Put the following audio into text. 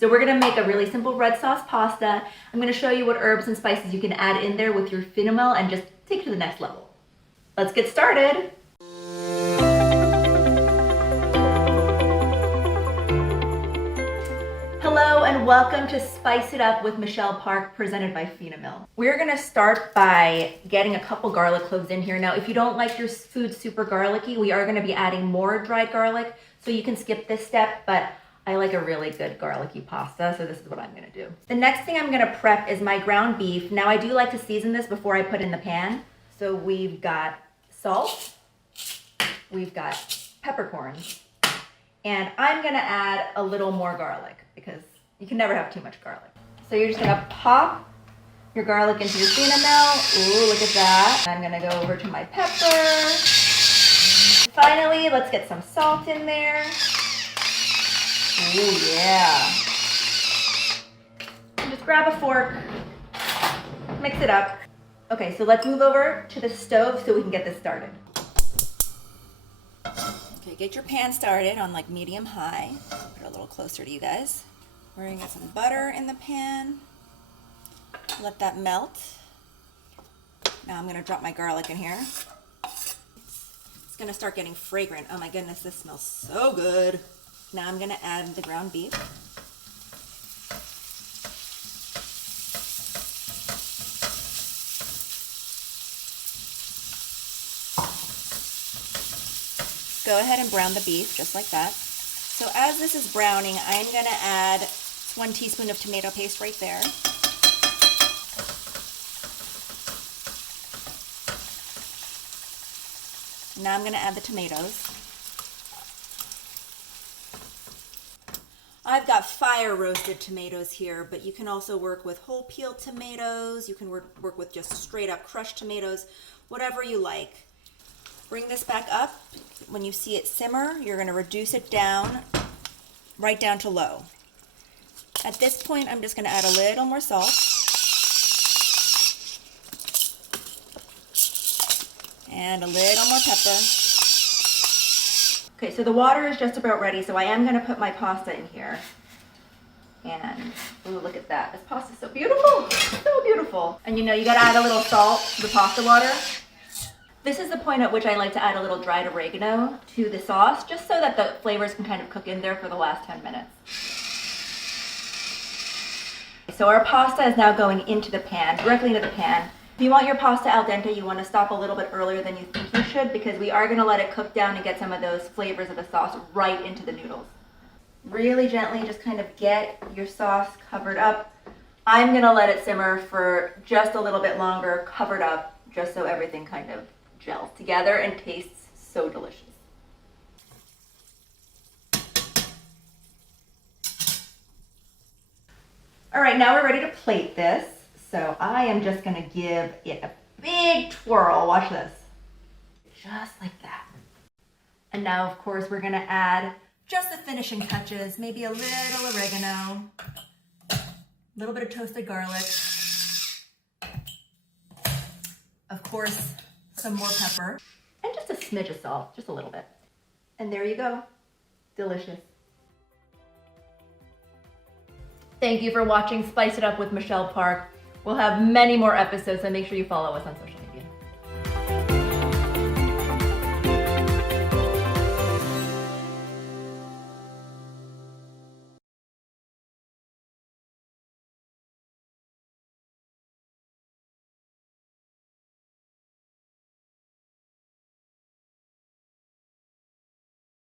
So we're gonna make a really simple red sauce pasta. I'm gonna show you what herbs and spices you can add in there with your FinaMill and just take it to the next level. Let's get started. Hello and welcome to Spice It Up with Michelle Park, presented by FinaMill. We're gonna start by getting a couple garlic cloves in here. Now, if you don't like your food super garlicky, we are gonna be adding more dried garlic, so you can skip this step, but I like a really good garlicky pasta, so this is what I'm gonna do. The next thing I'm gonna prep is my ground beef. Now, I do like to season this before I put in the pan. So we've got salt, we've got peppercorns, and I'm gonna add a little more garlic because you can never have too much garlic. So you're just gonna pop your garlic into your FinaMill. Ooh, look at that. I'm gonna go over to my pepper. Finally, let's get some salt in there. Ooh, yeah. And just grab a fork, mix it up. Okay, so let's move over to the stove so we can get this started. Okay, get your pan started on like medium high. Put it a little closer to you guys. We're gonna get some butter in the pan. Let that melt. Now I'm gonna drop my garlic in here. It's gonna start getting fragrant. Oh my goodness, this smells so good. Now I'm gonna add the ground beef. Go ahead and brown the beef just like that. So as this is browning, I'm gonna add 1 teaspoon of tomato paste right there. Now I'm gonna add the tomatoes. I've got fire roasted tomatoes here, but you can also work with whole peeled tomatoes. You can work with just straight up crushed tomatoes, whatever you like. Bring this back up. When you see it simmer, you're gonna reduce it down, right down to low. At this point, I'm just gonna add a little more salt. And a little more pepper. Okay, so the water is just about ready, so I am gonna put my pasta in here. And, ooh, look at that. This pasta's so beautiful, so beautiful. And you know, you gotta add a little salt to the pasta water. This is the point at which I like to add a little dried oregano to the sauce, just so that the flavors can kind of cook in there for the last 10 minutes. So our pasta is now going into the pan, directly into the pan. If you want your pasta al dente, you want to stop a little bit earlier than you think you should, because we are going to let it cook down and get some of those flavors of the sauce right into the noodles. Really gently just kind of get your sauce covered up. I'm going to let it simmer for just a little bit longer, covered up, just so everything kind of gels together and tastes so delicious. All right, now we're ready to plate this. So I am just gonna give it a big twirl. Watch this. Just like that. And now, of course, we're gonna add just the finishing touches, maybe a little oregano, a little bit of toasted garlic, of course, some more pepper, and just a smidge of salt, just a little bit. And there you go. Delicious. Thank you for watching Spice It Up with Michelle Park. We'll have many more episodes, so make sure you follow us on social media.